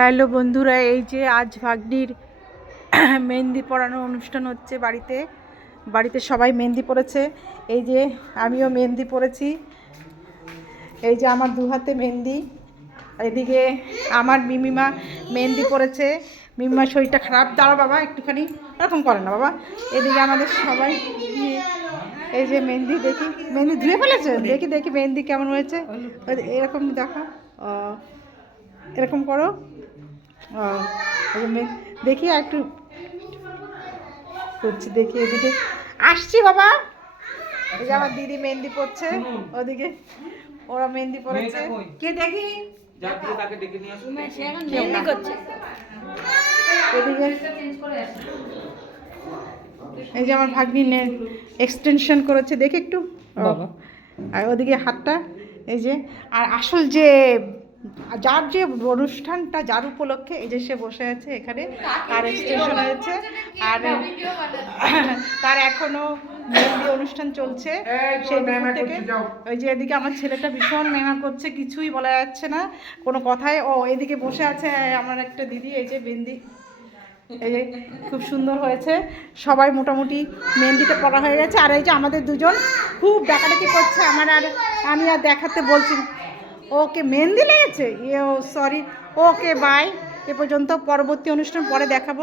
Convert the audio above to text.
Hello বন্ধুরা, এই যে আজ ভাগ্নির মেহেন্দি পরানোর অনুষ্ঠান হচ্ছে বাড়িতে। বাড়িতে সবাই মেহেন্দি পরেছে। এই যে আমিও মেহেন্দি পরেছি। এই যে আমার দু হাতে মেহেন্দি। এদিকে আমার মিমিমা মেহেন্দি পরেছে। মিমিমার শরীরটা খারাপ, দাঁড়া বাবা একটুখানি, এরকম করে না বাবা। এদিকে আমাদের সবাই এই যে মেহেন্দি, দেখি মেহেন্দি ধুয়ে ফেলেছে, দেখি দেখি মেহেন্দি কেমন হয়েছে। এরকম দেখো, এরকম করো। দেখি আর একটু করছি, দেখি এদিকে আসছি বাবা। এই যে আমার দিদি মেহেন্দি পড়ছে, ওদিকে ওরা মেহেন্দি পড়েছে। কে দেখি মেহেন্দি করছে এদিকে। এই যে আমার ভাগ্নি এক্সটেনশন করেছে, দেখি একটু। আর ওদিকে হাতটা, এই যে। আর আসল যে যার যে অনুষ্ঠানটা যার উপলক্ষে, এই যে সে বসে আছে এখানে, তার এক্সটেনশন হয়েছে। আর তার এখনো মেহেন্দি অনুষ্ঠান চলছে সেই থেকে। ওই যে এদিকে আমার ছেলেটা ভীষণ মেমা করছে, কিছুই বলা যাচ্ছে না কোনো কথায়। ও এদিকে বসে আছে আমার একটা দিদি, এই যে মেহেন্দি, এই যে খুব সুন্দর হয়েছে। সবাই মোটামুটি মেহেন্দিটা পড়া হয়ে গেছে। আর এই যে আমাদের দুজন খুব ডাকাডাকি করছে, আমার আর আমি আর দেখাতে বলছি। ওকে মেহেন্দি লেগেছে, ও সরি, ওকে বাই। এ পর্যন্ত, পরবর্তী অনুষ্ঠান পরে দেখাবো।